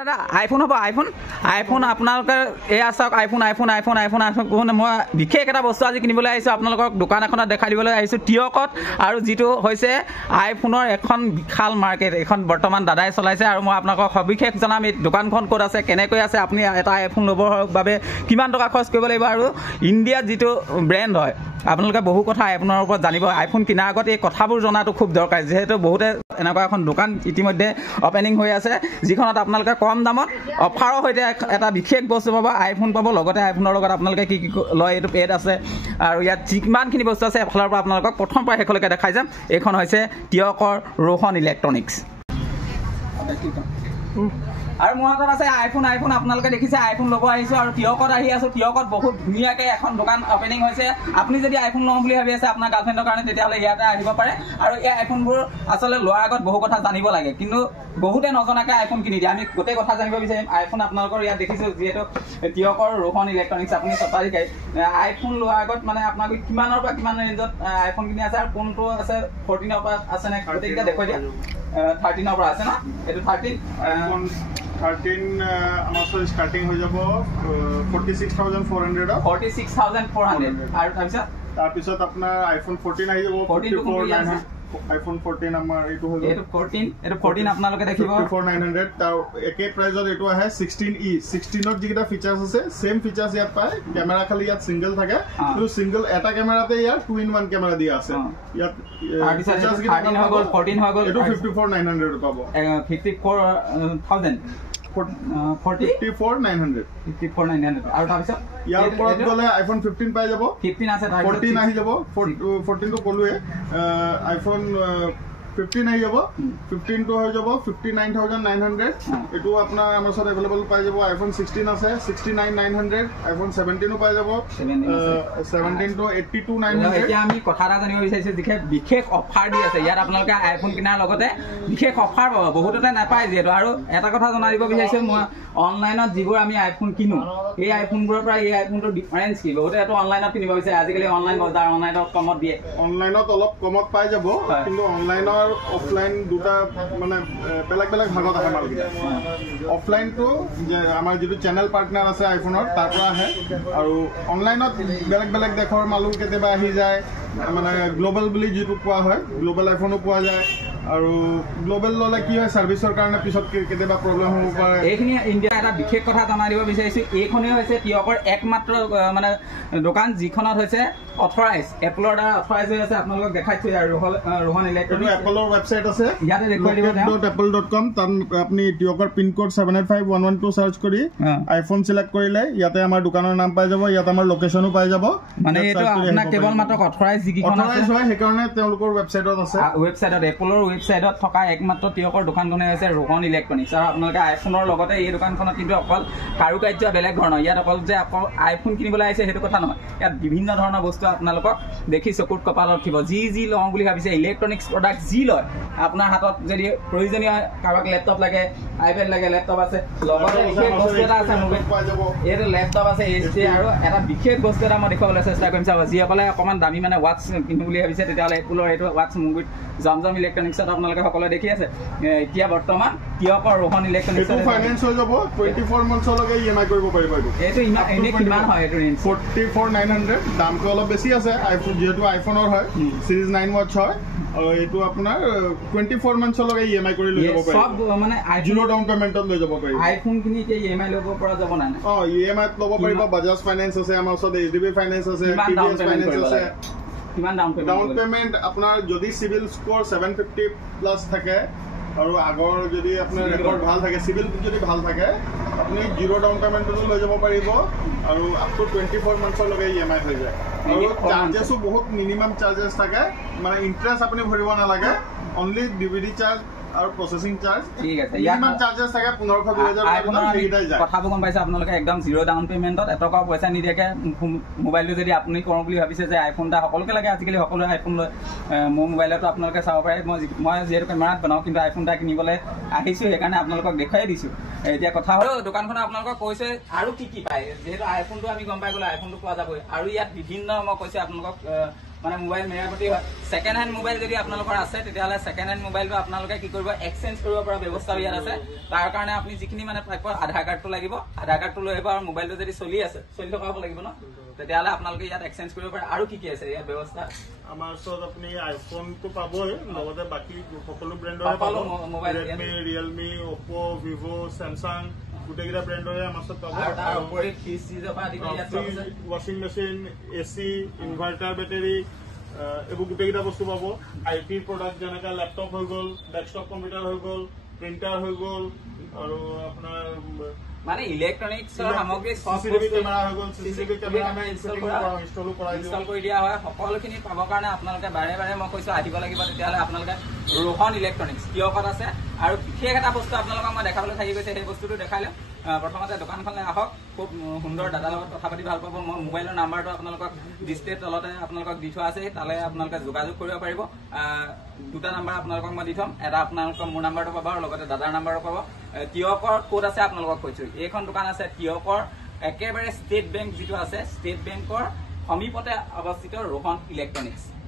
দাদা আইফোন হ'ব আইফোন আপোনালোকে এয়া চাওক আইফোন মই বিশেষ এটা বস্তু আজি কিনিবলৈ আহিছোঁ আপোনালোকক দোকান এখনত দেখাই দিবলৈ আহিছোঁ টিয়কত আৰু যিটো হৈছে আইফোনৰ এখন বিশাল মাৰ্কেট এখন বৰ্তমান দাদাই চলাইছে আৰু মই আপোনালোকক সবিশেষ জনাম এই দোকানখন ক'ত আছে কেনেকৈ আছে আপুনি এটা আইফোন ল'বৰ বাবে কিমান টকা খৰচ কৰিব লাগিব আৰু ইণ্ডিয়াত যিটো ব্ৰেণ্ড হয় আপোনালোকে বহু কথা আইফোনৰ ওপৰত জানিব আইফোন কিনাৰ আগত এই কথাবোৰ জনাটো খুব দৰকাৰ যিহেতু বহুতে এনেকুৱা এখন দোকান ইতিমধ্যে অপেনিং হৈ আছে যিখনত আপোনালোকে কম দামত অফাৰৰ সৈতে এটা বিশেষ বস্তু পাব আইফোন পাব লগতে আইফোনৰ লগত আপোনালোকে কি কি লয় এইটো পেড আছে আৰু ইয়াত যিমানখিনি বস্তু আছে এফালৰ পৰা আপোনালোকক প্ৰথম পৰা শেষলৈকে দেখাই যাম এইখন হৈছে টিয়কৰ ৰোহন ইলেক্ট্ৰনিক্স আৰু মোৰ হাতত আছে আইফোন আপোনালোকে দেখিছে আইফোন ল'ব আহিছোঁ আৰু টিয়কত আহি আছোঁ টিয়কত বহুত ধুনীয়াকৈ এখন দোকান অপেনিং হৈছে আপুনি যদি আইফোন লওঁ বুলি ভাবি আছে আপোনাৰ গাৰ্লফ্ৰেণ্ডৰ কাৰণে তেতিয়াহ'লে ইয়াতে আহিব পাৰে আৰু এই আইফোনবোৰ আচলতে লোৱাৰ আগত বহু কথা জানিব লাগে কিন্তু বহুতে নজনাকৈ আইফোন কিনি দিয়ে আমি গোটেই কথা জানিব বিচাৰিম আইফোন আপোনালোকৰ ইয়াত দেখিছোঁ যিহেতু টিয়কৰ ৰোহন ইলেক্ট্ৰনিক্স আপুনি স্বত্বাধিকাৰী আইফোন লোৱাৰ আগত মানে আপোনালোকে কিমানৰ পৰা কিমান ৰেঞ্জত আইফোন কিনি আছে আৰু কোনটো আছে 14ৰ পৰা আছে নে গোটেইকেইটা দেখুৱাই দিয়া 13ৰ পৰা আছে ন এইটো 13 আমাৰ ষ্টাৰ্টিং হৈ যাব 46,400 আৰু তাৰপিছত আপোনাৰ আইফোন 14 আহি যাব 54,900 আইফোন 14 আমাৰ এইটো হৈ যাব 14 আপোনালোকে দেখিব 54,900 তাৰ একে প্ৰাইজত এইটো আহে 16e 16ত যিকেইটা ফিচাৰ্ছ আছে সেম ফিচাৰ্ছ ইয়াত পায় কেমেৰা খালি ইয়াত সিঙ্গেল থাকে কিন্তু সিঙ্গেল এটা কেমেৰাতে ইয়াত 2-in-1 কেমেৰা দিয়া আছে ইয়াত ফিচাৰ্ছ কেইটা 13 হৈ গ'ল 14 হৈ গ'ল এইটো 54,900 পাব 54,000 54,900 আৰু তাৰপিছত ইয়াৰ ওপৰত গ'লে আইফোন 15 পাই যাব 15 আছে 14 আহি যাব 14 টো ক'লোৱে আইফোন 15 আহি যাব 15 টো হৈ যাব 59,900 এটো আপোনাৰ আমাৰ ওচৰত अवेलेबल পাই যাব আইফোন 16 আছে 69,900 আইফোন 17 ও পাই যাব 17 টো 82,900 এতিয়া আমি কথা এটা জানিব বিচাৰিছো যে বিশেষ অফাৰ দি আছে ইয়াত আপোনালোকে আইফোন কিনাৰ লগতে বিশেষ অফাৰ পাব বহুততে নাপায় যিহেতু আৰু এটা কথা জনাই দিব বিচাৰিছো মই অনলাইনত যিবোৰ আমি আইফোন কিনো এই আইফোনবোৰৰ পৰা এই আইফোনটোৰ ডিফাৰেন্স কি বহুতে এটো অনলাইনত কিনিব বিচাৰে আজিকালি অনলাইন বজাৰ অনলাইনত কমত দিয়ে অনলাইনত অলপ কমত পাই যাব কিন্তু অনলাইনৰ অফলাইন দুটা মানে বেলেগ ভাগত আহে মালকেইটা অফলাইনটো যে আমাৰ যিটো চেনেল পাৰ্টনাৰ আছে আইফোনৰ তাৰ পৰা আহে আৰু অনলাইনত বেলেগ দেশৰ মালু কেতিয়াবা আহি যায় মানে গ্লোবাল বুলি যিটো কোৱা হয় গ্লোবাল আইফোনো পোৱা যায় আৰু গ্লোবাল ললে কি হয় সাৰ্ভিসৰ কাৰণে পিছত কেতিয়াবা প্ৰবলেম হ'ব পাৰে এইখিনি ইণ্ডিয়া এটা বিশেষ কথা জনাই দিব বিচাৰিছো এইখনেই হৈছে টিয়কৰ একমাত্ৰ মানে দোকান যিখনত হৈছে অথৰাইজ এপলৰ দ্বাৰা অথৰাইজ হৈ আছে আপোনালোকক দেখাইছো আৰু ৰোহন ইলেক্ট্ৰনিক্স এপলৰ ৱেবছাইট আছে ইয়াতে দেখুৱাই দিব apple.com তাত আপুনি টিয়কৰ পিন কোড 785112 সাৰ্চ কৰি আইফোন সিলেক্ট কৰিলে ইয়াতে আমাৰ দোকানৰ নাম পাই যাব ইয়াত আমাৰ লোকেশনো পাই যাব মানে এটো আপোনাক কেৱল মাত্ৰ অথৰাইজ যিকিখন আছে হয় সেইকাৰণে তেওঁলোকৰ ৱেবছাইটত আছে ৱেবছাইটত এপলৰ ৱেবছাইটত থকা একমাত্ৰ টিয়কৰ দোকানখনে হৈছে ৰোহন ইলেক্ট্ৰনিক্স আৰু আপোনালোকে আইফোনৰ লগতে এই দোকানখনত কিন্তু অকল কাৰুকাৰ্য বেলেগ ধৰণৰ ইয়াত অকল যে আইফোন কিনিবলৈ আহিছে সেইটো কথা নহয় ইয়াত বিভিন্ন ধৰণৰ বস্তু আপোনালোকক দেখি চকুত কপালত উঠিব যি লওঁ বুলি ভাবিছে ইলেক্ট্ৰনিক্স প্ৰডাক্ট যি লয় আপোনাৰ হাতত যদি প্ৰয়োজনীয় কাৰোবাক লেপটপ লাগে আইপেড লাগে লেপটপ আছে লগতে বিশেষ বস্তু এটা আছে মোবাইল পাই যাব এইটো লেপটপ আছে এইচডি আৰু এটা বিশেষ বস্তু এটা মই দেখুৱাবলৈ চেষ্টা কৰিম চাব যিসকলে অকণমান দামী মানে ৱাটছ কিনো বুলি ভাবিছে তেতিয়াহ'লে এপলৰ এইটো ৱাটছ মোবাইল জমজম ইলেক্ট্ৰনিক্সত আপোনালোকে সকলোৱে দেখি আছে এতিয়া বৰ্তমান টিয়কৰ ৰোহন ইলেক্ট্ৰনিক্স ফাইনেন্স হৈ যাব 24 মান্থছলৈকে ইএমআই কৰিব পাৰিব এইটো এনে কিমান হয় এইটো ৰেঞ্জ 44,900 দামটো অলপ বেছি আছে আইফোন যেহেতু আইফোনৰ হয় সিৰিজ 9 ওয়াটছ হয় আৰু এইটো আপোনাৰ 24 মান্থছলৈকে ইএমআই কৰি লৈ যাব পাৰিব সব মানে জিৰো ডাউন পেমেন্টত লৈ যাব পাৰিব আইফোন কিনি কে ইএমআই ল'ব পৰা যাব না ইএমআই ল'ব পাৰিব বাজাজ ফাইনেন্স আছে আমাৰ ওচৰত এইচডিবি ফাইনেন্স আছে টিভিএস ফাইনেন্স আছে কিমান ডাউন পেমেন্ট আপোনাৰ যদি সিভিল স্কোৰ 750 প্লাস থাকে আৰু আগৰ যদি আপোনাৰ ৰেকৰ্ড ভাল থাকে সিভিল যদি ভাল থাকে আপুনি জিৰো ডাউন পেমেন্টটো লৈ যাব পাৰিব আৰু আপ টু 24 মান্থছলৈকে ইএমআই হৈ যায় আৰু চাৰ্জেসও বহুত মিনিমাম চাৰ্জেস থাকে মানে ইন্টাৰেষ্ট আপুনি ভৰিব নালাগে অনলি ডিভিডি চাৰ্জ আৰু প্ৰসেসিং চাৰ্জ ঠিক আছে মিনিমাম চাৰ্জেস থাকে 15,000 কথাটো গম পাইছে আপোনালোকে একদম জিৰো ডাউন পেমেন্টত এটকা পইচা নিদিয়াকে মোবাইলটো যদি আপুনি কৰোঁ বুলি ভাবিছে যে আইফোন এটা সকলোকে লাগে আজিকালি সকলোৱে আইফোন লয় মোৰ মোবাইলতো আপোনালোকে চাব পাৰে মই যিহেতু কেমেৰাত বনাওঁ কিন্তু আইফোন এটা কিনিবলৈ আহিছোঁ সেইকাৰণে আপোনালোকক দেখুৱাই দিছোঁ এতিয়া কথা হ'ল দোকানখনে আপোনালোকক কৈছে আৰু কি পায় যিহেতু আইফোনটো আমি গম পাই গ'লো আইফোনটো পোৱা যাবই আৰু ইয়াত বিভিন্ন মই কৈছে আপোনালোকক মানে মোবাইল মেৰামতি হয় ছেকেণ্ড হেণ্ড মোবাইল যদি আপোনালোকৰ আছে তেতিয়াহ'লে ছেকেণ্ড হেণ্ড মোবাইলটো আপোনালোকে কি কৰিব এক্সচেঞ্জ কৰিব পৰা ব্যৱস্থা ইয়াত আছে তাৰ কাৰণে আপুনি যিখিনি মানে টাইপৰ আধাৰ কাৰ্ডটো লাগিব আধাৰ কাৰ্ডটো লৈ আহিব আৰু মোবাইলটো যদি চলি থকা হ'ব লাগিব ন তেতিয়াহ'লে আপোনালোকে ইয়াত এক্সচেঞ্জ কৰিব পাৰে আৰু কি কি আছে ইয়াত ব্যৱস্থা আমাৰ ওচৰত আপুনি আইফোনটো পাবই লগতে বাকী সকলো ব্ৰেণ্ডৰে পাব মোবাইল ৰেডমি ৰিয়েলমি অপো ভিভো চেমচাং গোটেইকেইটা ব্ৰেণ্ডৰে আমাৰ ওচৰত পাব ৱাশ্বিং মেচিন এচি ইনভাৰ্টাৰ বেটেৰী এইবোৰ গোটেইকেইটা বস্তু পাব আইটিৰ প্ৰডাক্ট যেনেকৈ লেপটপ হৈ গ'ল ডেস্কটপ কম্পিউটাৰ হৈ গ'ল প্ৰিণ্টাৰ হৈ গ'ল আৰু আপোনাৰ মানে ইলেক্ট্ৰনিক্সৰ সামগ্ৰী ইনষ্টল কৰি দিয়া হয় সকলোখিনি পাবৰ কাৰণে আপোনালোকে বাৰে বাৰে মই কৈছো আহিব লাগিব তেতিয়াহ'লে আপোনালোকে ৰোহন ইলেক্ট্ৰনিক্স কিয়কত আছে আৰু বিশেষ এটা বস্তু আপোনালোকক মই দেখাবলৈ থাকি গৈছে সেই বস্তুটো দেখাই লওঁ প্ৰথমতে দোকানখনলৈ আহক খুব সুন্দৰ দাদাৰ লগত কথা পাতি ভাল পাব মই মোবাইলৰ নাম্বাৰটো আপোনালোকক ডিছপ্লেৰ তলতে আপোনালোকক দি থোৱা আছে তালৈ আপোনালোকে যোগাযোগ কৰিব পাৰিব দুটা নাম্বাৰ আপোনালোকক মই দি থ'ম এটা আপোনালোকৰ মোৰ নাম্বাৰটো পাব আৰু লগতে দাদাৰ নাম্বাৰটো পাব কিয়কৰ ক'ত আছে আপোনালোকক কৈছো এইখন দোকান আছে কিয়কৰ একেবাৰে ষ্টেট বেংক যিটো আছে ষ্টেট বেংকৰ সমীপতে অৱস্থিত ৰোহন ইলেক্ট্ৰনিক্স